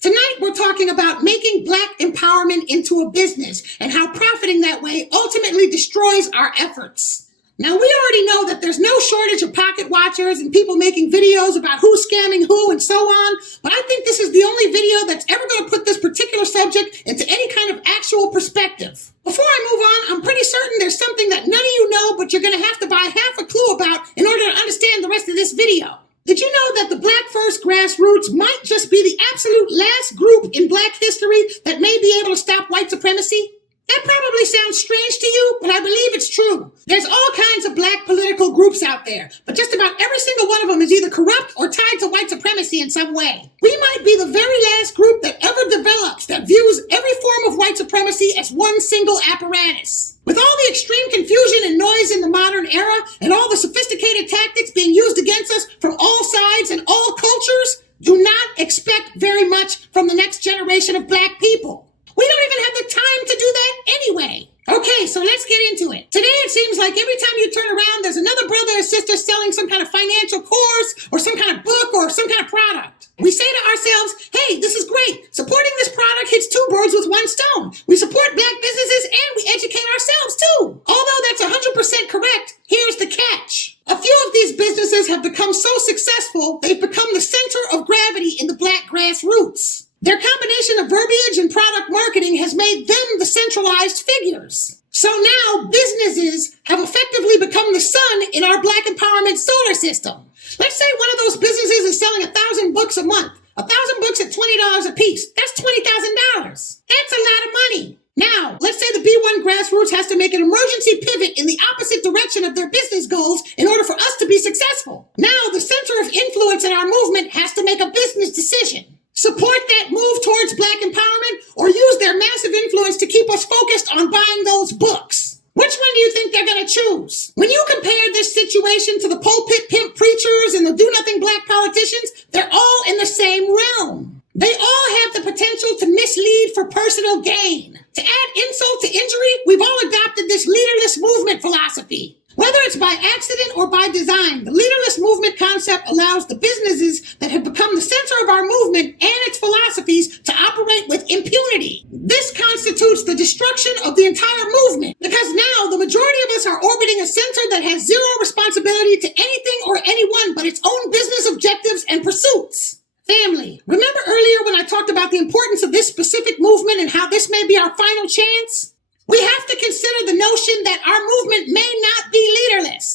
Tonight, we're talking about making Black empowerment into a business and how profiting that way ultimately destroys our efforts. Now, we already know that there's no shortage of pocket watchers and people making videos about who's scamming who and so on, but I think this is the only video that's ever going to put this particular subject into any kind of actual perspective. Before I move on, I'm pretty certain there's something that none of you know, but you're going to have to buy half a clue about in order to understand the rest of this video. Did you know that the Black First grassroots might just be the absolute last group in Black history that may be able to stop white supremacy? That probably sounds strange to you, but I believe it's true. There's all kinds of Black political groups out there, but just about every single one of them is either corrupt or tied to white supremacy in some way. We might be the very last group that ever develops that views every form of white supremacy as one single apparatus. With all the extreme confusion and noise in the modern era and all the sophisticated tactics being used against us from all sides and all cultures, do not expect very much from the next generation of Black people. We don't even have the time to do that anyway. Okay, so let's get into it. Today it seems like every time you turn around, there's another brother or sister selling some kind of financial course or some kind of book or some kind of product. We say to ourselves, hey, this is great. Supporting this product hits two birds with one stone. We support Black businesses and we educate ourselves too. Although that's 100% correct, here's the catch. A few of these businesses have become so successful, they've become the center of gravity in the Black grassroots. Their combination of verbiage and product marketing has made them the centralized figures. So now businesses have effectively become the sun in our Black empowerment solar system. Let's say one of those businesses is selling 1,000 books a month. 1,000 books at $20 a piece. That's $20,000. That's a lot of money. Now, let's say the B1 grassroots has to make an emergency pivot in the opposite direction of their business goals in order for us to be successful. Now, the center of influence in our movement has to make a business decision. Support that move towards Black empowerment or use their massive influence to keep us focused on buying those books? Which one do you think they're going to choose? When you compare this situation to the pulpit pimp preachers and the do-nothing Black politicians, they're all in the same realm. They all have the potential to mislead for personal gain. To add insult to injury, we've all adopted this leaderless movement philosophy. Whether it's by accident or by design, the leaderless movement concept allows the businesses that have become the center of our movement and its philosophies to operate with impunity. This constitutes the destruction of the entire movement because now the majority of us are orbiting a center that has zero responsibility to anything or anyone but its own business objectives and pursuits. Family, remember earlier when I talked about the importance of this specific movement and how this may be our final chance? We have to consider the notion that our movement may not be leaderless.